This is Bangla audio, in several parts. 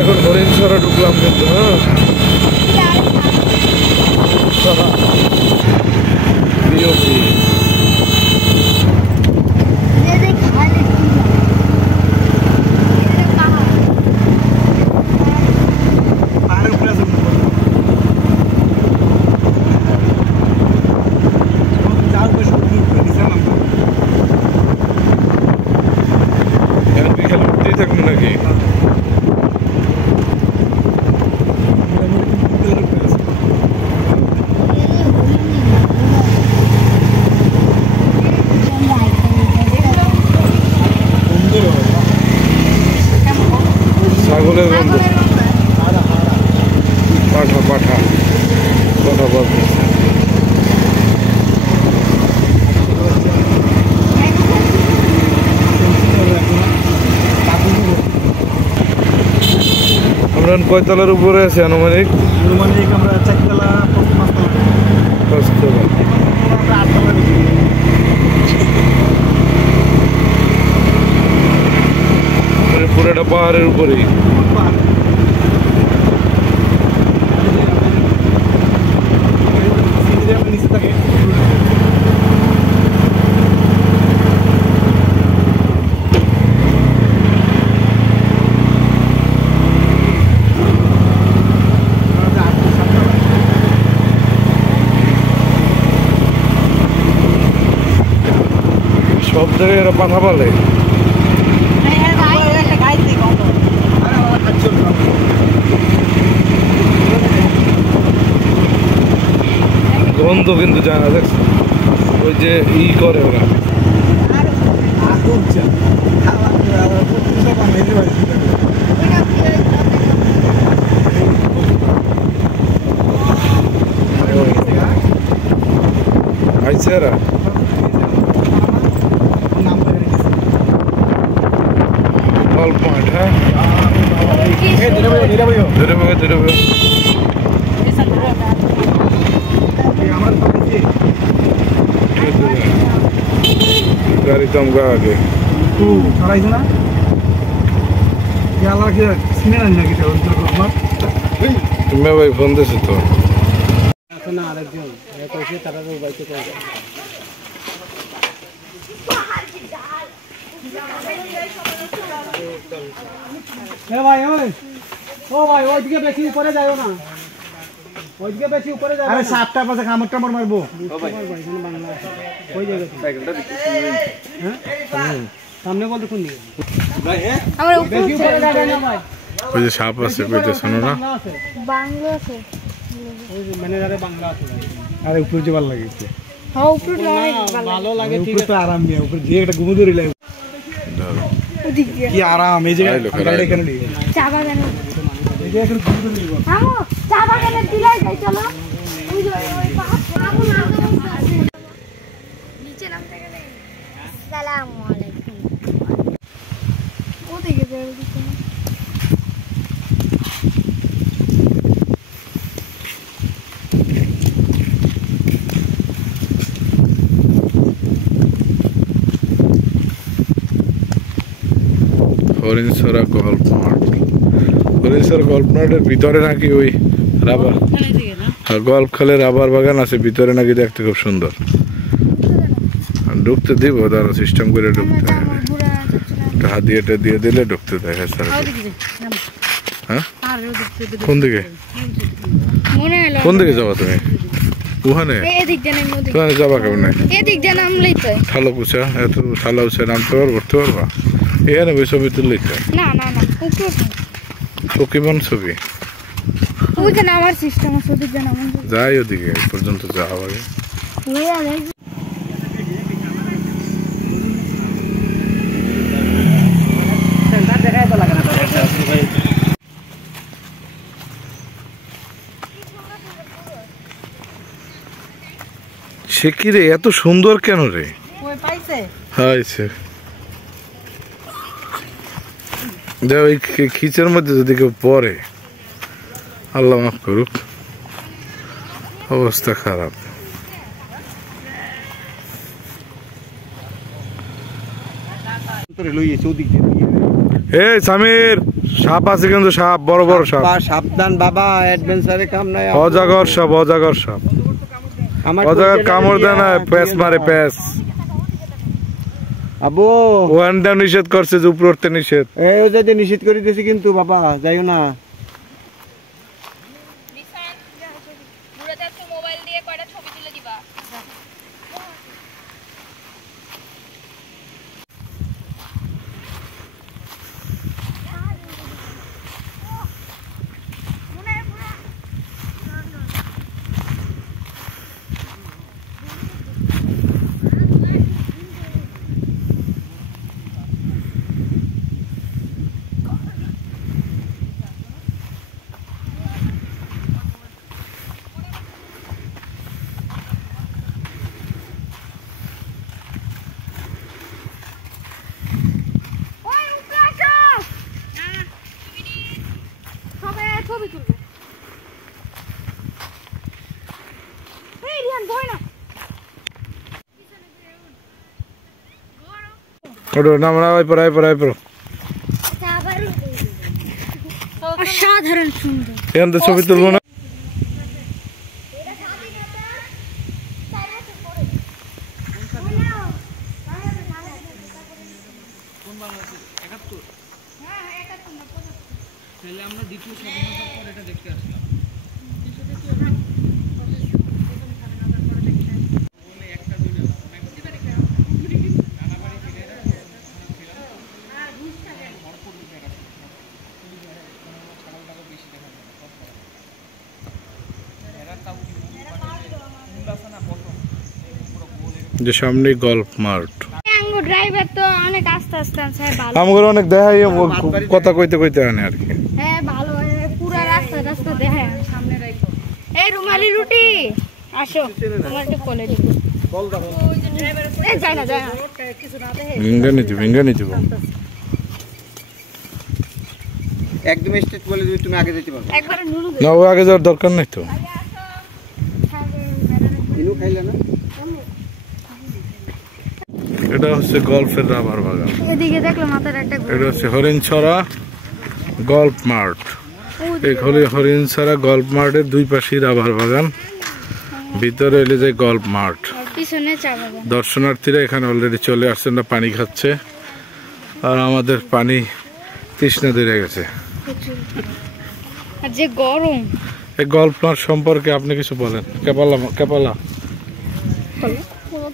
এখন হরিণছড়া ঢুকলাম কিন্তু হ্যাঁ বিওপি থাকবে নাকি ছাগলের গন্ধ পাঠা পাঠা কথা বলতেছে আমরা কয়তলার উপরে আছি আনুমানিক আমরা 4 তলা 5 তলা পুরোটা পাহাড়ের উপরেই সব জায়গায় এরা পাঠা পালে গন্ধ কিন্তু জানা দেখছে ওই যে ই করে ওরা আইছে এরা অল পয়েন্ট হ্যাঁ ধরে गाड़ी कम का आगे ছড়াইছ না ইয়ালা কি সিনে না নাকি তো মত मैं भाई फोन दे तो এখন আরেকজন এটা এসে তারা বাইতে কই যায় এ ভাই ও ভাই ওইদিকে বেশি উপরে যাও না ওইদিকে বেশি উপরে যাও আরে 7টা পাশে কামড়টা মারবো ও ভাই বাংলা ওই জায়গা সাইকেলটা দিতে হ্যাঁ সামনে বল কোন দিকে ভাই হ্যাঁ আমরা উপরে যাবে না ভাই ওই যে সাপ আছে কইতে শোনো না বাংলা আছে ওই মানে আরে বাংলা আছে আরে উপরে যে ভালো লাগে হ্যাঁ উপরে ভালো লাগে ঠিক আছে আরাম নিয়ে উপরে যে একটা ঘুমো ধরে লাগে ওদিকে কি আরাম এই জায়গায় গাড়ি কেন নিয়ে চা বাগানে এই জায়গায় ঘুমো ধরে নিব আমো চা বাগানে দিলাই যাই চলো ওই যে ওই পাহাড় আমো না নিচে নামতে গেলে আসসালামু আলাইকুম ওদিকে যাও ওদিকে হরিণছড়া গল্পনাটের ভিতরে নাকি ওই রাবার গল্প খেলে রাবার বাগান আছে ভিতরে নাকি দেখতে খুব সুন্দর ঢুকতে দিব তারা সিস্টেম করে ঢুকতে হাত দিয়ে দিলে ঢুকতে দেখা স্যার হ্যাঁ কোন দিকে যাবা তুমি ওখানে যাবা কেমন ঠালো পুষা এত ঠালা উঠছে নামতে করতে পারবা এখানে ওই ছবি তুললে পকিমন ছবি যাই ওদিকে পর্যন্ত যাওয়া আগে সে কি রে এত সুন্দর কেন রে হয়েছে দেখ ওই খিচের মধ্যে যদি কেউ পড়ে আল্লাহ মাফ করুক অবস্থা খারাপ এই সামির সাপ আছে কিন্তু সাপ বড় বড় সাপ সাবধান বাবা অ্যাডভেঞ্চারে কাম নাই অজাগর সাপ অজাগর কামড় দেয় না প্যাস মারে প্যাস আবু ওয়ানটা নিষেধ করছে যে উপরে উঠতে নিষেধ এই যদি নিষেধ করে দিয়েছি কিন্তু বাবা যাইও না মোবাইল দিয়ে কয়টা ছবি তুলে দিবা ছবি তুলবো এই রিয়ান বই না ওটো নামরা পড়াই পড়ো অসাধারণ সুন্দর এখান থেকে ছবি তুলবো না আমরা দ্বিতীয় স্বাধীনতার পর এটা দেখতে আসলাম যে সামনে গল্ফ মার্ট ড্রাইভার তো অনেক আস্তে আস্তে আছে ভালো আমগো অনেক দেখাই কথা কইতে আনে আর কি হ্যাঁ ভালো পুরো রাস্তা দেখায় সামনে রাখো এই রুমালি রুটি আসো তোমার একটু কোলে দিব বল দাও এই যায় না কিছু না দেখে ভিঙ্গা নিতে একদম স্ট্রেট বলে দিবি তুমি আগে যেতে পারবে একবার নুনু না ও আগে যাওয়ার দরকার নাই তো ইনু খাইলা না এটা হচ্ছে গল্ফের রাবার বাগান এদিকে দেখলো মাথার একটা এটা হচ্ছে হরিণছড়া গল্ফ মার্ট এই হরিণছড়া গল্ফ মার্টের দুই পাশে রাবার বাগান ভিতরে এলে যে গল্ফ মার্ট পিছনে চা বাগান দর্শনার্থীরা এখানে অলরেডি চলে আসছেন না পানি খাচ্ছে আর আমাদের পানি তৃষ্ণা ধরে গেছে আর যে গরম এই গল্ফ মার্ট সম্পর্কে আপনি কিছু বলেন কেপালা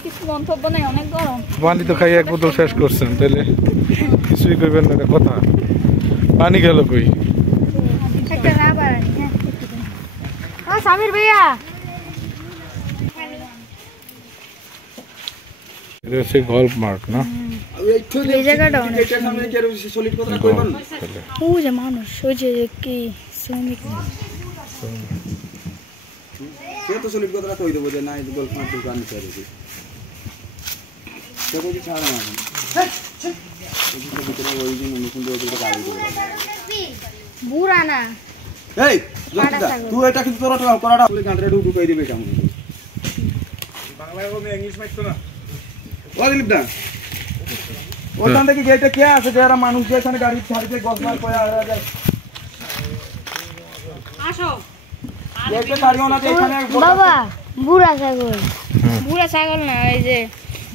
কিছু মন্তব্য নেই অনেক গরম পানি তো খাই এক বোতল শেষ করছেন তাহলে কিছুই করবেন না কথা পানি গেল কই একটা না পারেনি হ্যাঁ সামির ভাইয়া এটা হচ্ছে গল্ফ মার্ট না এই জায়গাটা অনেক ও যে মানুষ ওই যে কি শ্রমিক সে তো সলিড কথা কই দেবো যে না এই গল্প মার্ট থেকে আনতে পারি সে তো ছাড়া না বুড়া না এই তুই এটা কিন্তু তোরা করাটা গাঁটরে ঢুকাই দিবে কেমন বাংলায় বলবে ইংলিশ মাইতো না ও দিলীপ দা ওখান থেকে গেটে কে আছে যারা মানুষ যেখানে গাড়ি ছাড়িতে গসমার কয়া যায় আসো গেটে ছাড়িও না এখানে বাবা বুড়া ছাগল না এই যে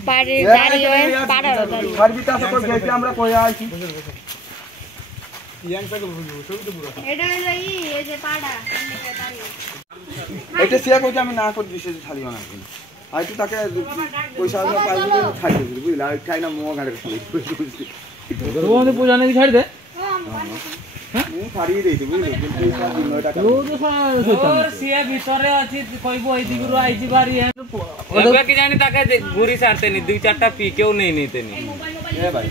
বাড়ি দাঁড়িয়ে পাড়ার দাঁড়িয়ে বাড়িতে আছে তো গেটে আমরা কয়া আছি এটা এই যে পাড়া দাঁড়িয়ে এটা সিয়া কইতে আমি না করে দিছি ছাড়িও না হয়তো তাকে পয়সা পাইলে ছাড়ি দিবি বুঝলা খাই না মোয়া গাড়ি ছাড়ি ও আমাদের পূজা নাকি ছাড়ি দে হ্যাঁ ছাড়িয়ে দেই বুঝলি কিন্তু পয়সা 9 টাকা ও তো ওর সিয়া ভিতরে আছে কইবো এই দিগুরু আইছি বাড়ি ওদের কি জানি তাকে ঘুরি ছাড়তে নি দুই চারটা পি কেউ নেই নিতে নি এ ভাই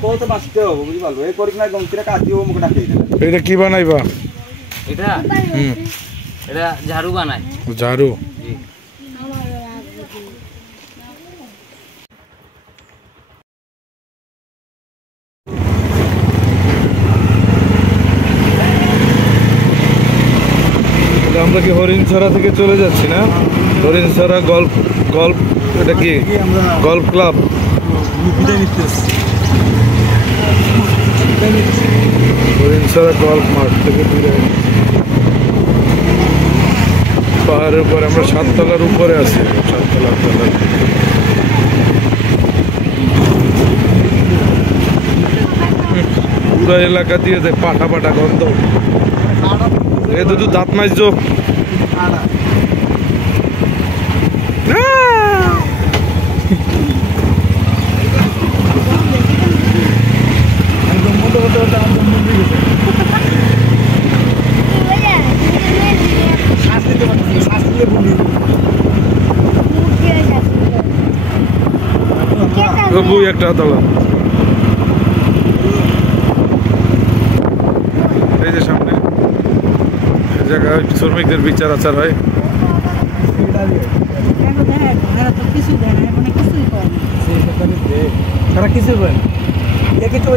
মোর তো বাঁচতে হবে বুঝি পারবো এই করিক না গমতিরা কাটিও মুখ ডাকে এটা কি বানাইবা এটা এটা ঝাড়ু বানায় ঝাড়ু আমরা কি হরিণছড়া থেকে চলে যাচ্ছি না হরিণছড়া গল্ফ এটা কি গল্ফ ক্লাব হরিণছড়া গল্ফ মাঠ থেকে দূরে পাহাড়ের উপরে আমরা 7 তলার উপরে আছি 7 তলার তলায় পুরো এলাকা দিয়ে যায় পাটা পাটা গন্ধ এ দুধু দাঁত মাজছো বই একটা তলা এই যে সামনে এই জায়গায় শ্রমিকদের বিচার আচার হয় তারা কিছু করে কিছু